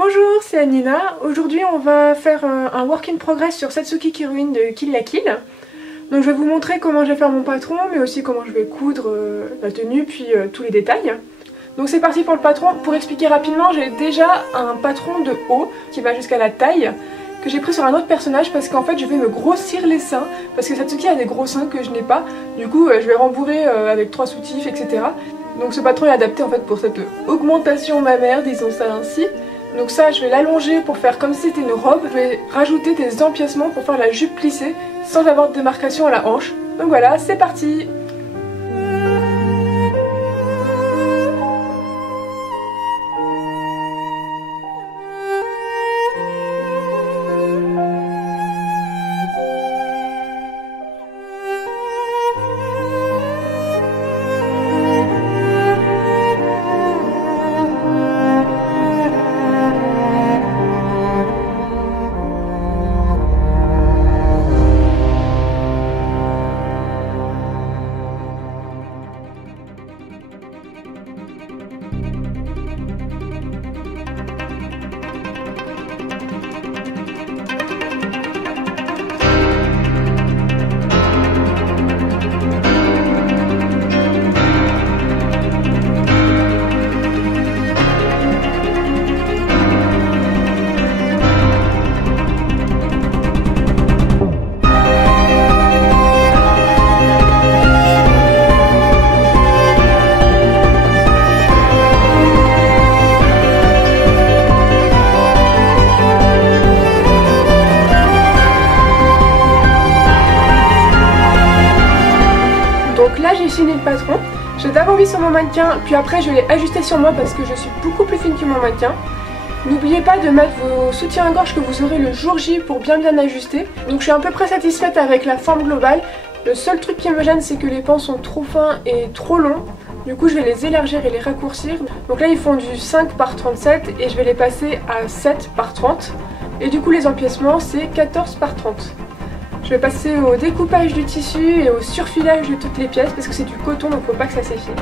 Bonjour, c'est Anina. Aujourd'hui on va faire un work in progress sur Satsuki Kiruin de Kill la Kill. Donc je vais vous montrer comment je vais faire mon patron, mais aussi comment je vais coudre la tenue, puis tous les détails. Donc c'est parti pour le patron. Pour expliquer rapidement, j'ai déjà un patron de haut qui va jusqu'à la taille, que j'ai pris sur un autre personnage parce qu'en fait je vais me grossir les seins, parce que Satsuki a des gros seins que je n'ai pas. Du coup je vais rembourrer avec 3 soutifs, etc. Donc ce patron est adapté en fait pour cette augmentation mammaire, disons ça ainsi. Donc ça je vais l'allonger pour faire comme si c'était une robe. Je vais rajouter des empiècements pour faire la jupe plissée sans avoir de démarcation à la hanche. Donc voilà, c'est parti! Donc là j'ai fini le patron, je l'ai d'abord mis sur mon mannequin, puis après je l'ai ajusté sur moi parce que je suis beaucoup plus fine que mon mannequin. N'oubliez pas de mettre vos soutiens-gorge que vous aurez le jour J pour bien ajuster. Donc je suis à peu près satisfaite avec la forme globale. Le seul truc qui me gêne c'est que les pans sont trop fins et trop longs. Du coup je vais les élargir et les raccourcir. Donc là ils font du 5 par 37 et je vais les passer à 7 par 30. Et du coup les empiècements c'est 14 par 30. Je vais passer au découpage du tissu et au surfilage de toutes les pièces parce que c'est du coton donc faut pas que ça s'effile.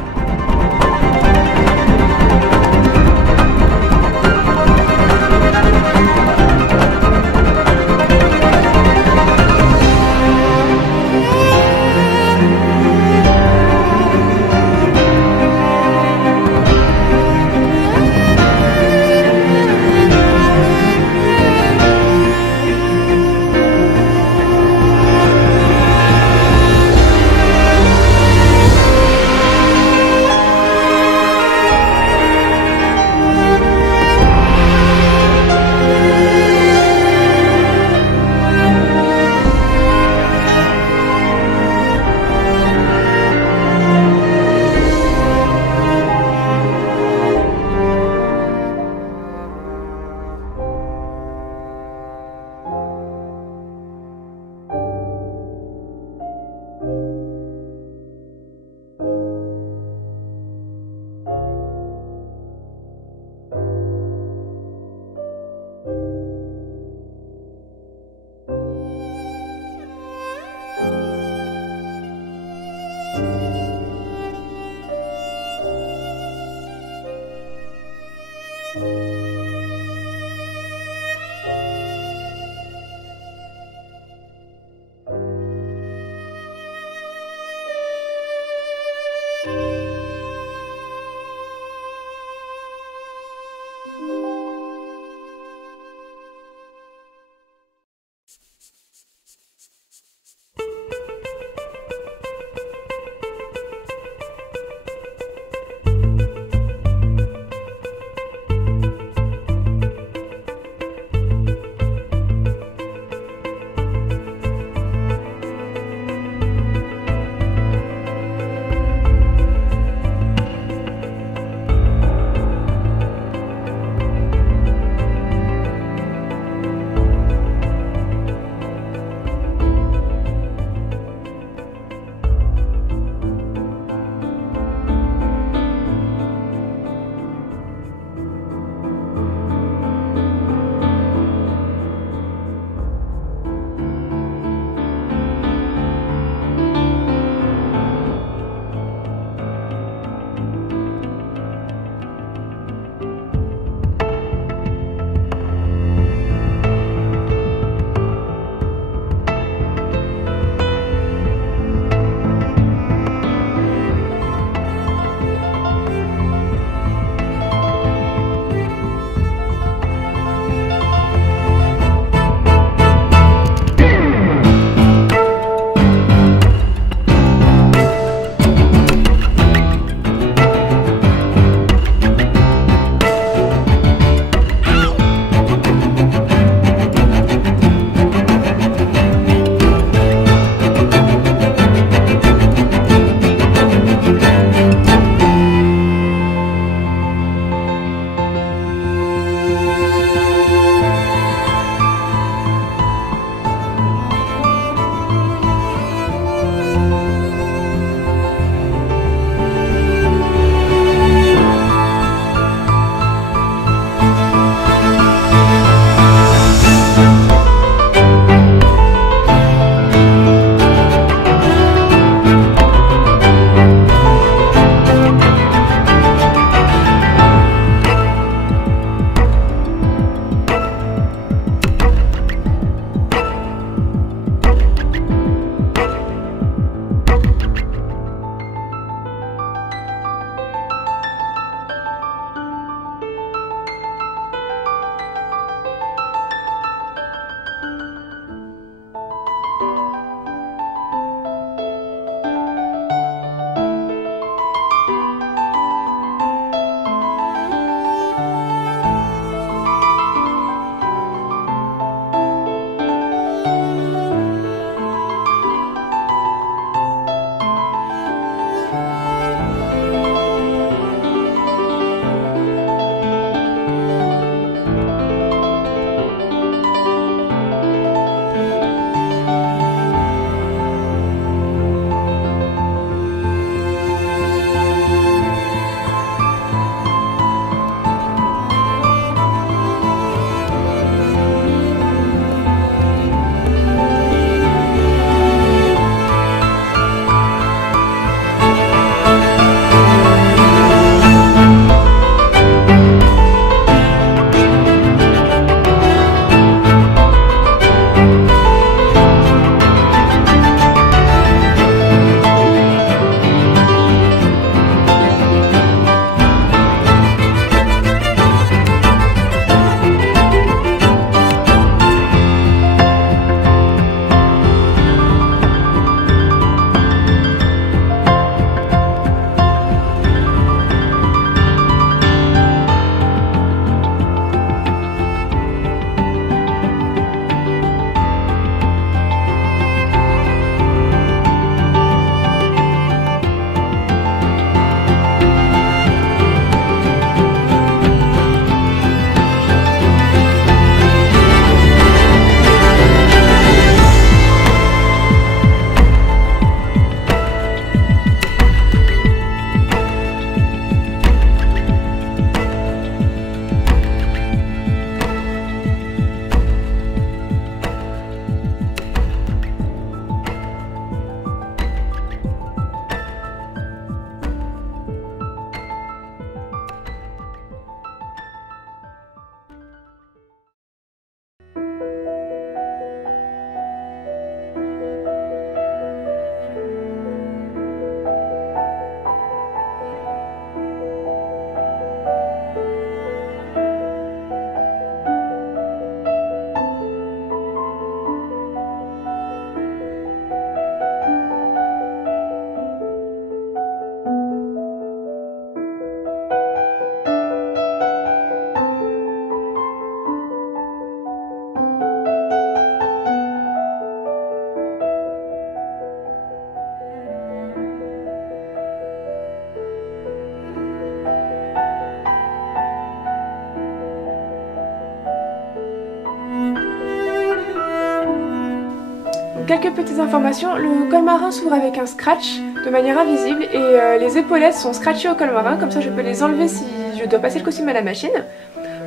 Donc quelques petites informations, le col marin s'ouvre avec un scratch de manière invisible et les épaulettes sont scratchées au col marin, comme ça je peux les enlever si je dois passer le costume à la machine.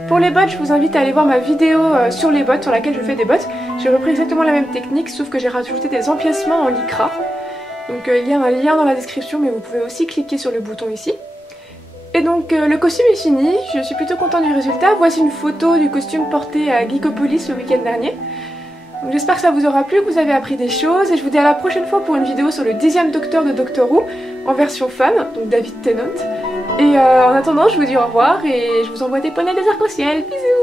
Pour les bottes, je vous invite à aller voir ma vidéo sur les bottes, sur laquelle je fais des bottes. J'ai repris exactement la même technique, sauf que j'ai rajouté des empiècements en lycra. Donc il y a un lien dans la description, mais vous pouvez aussi cliquer sur le bouton ici. Et donc le costume est fini, je suis plutôt contente du résultat. Voici une photo du costume porté à Geekopolis le week-end dernier. J'espère que ça vous aura plu, que vous avez appris des choses, et je vous dis à la prochaine fois pour une vidéo sur le 10e Docteur de Doctor Who, en version femme, donc David Tennant. Et en attendant, je vous dis au revoir, et je vous envoie des poneys des arcs-en-ciel. Bisous!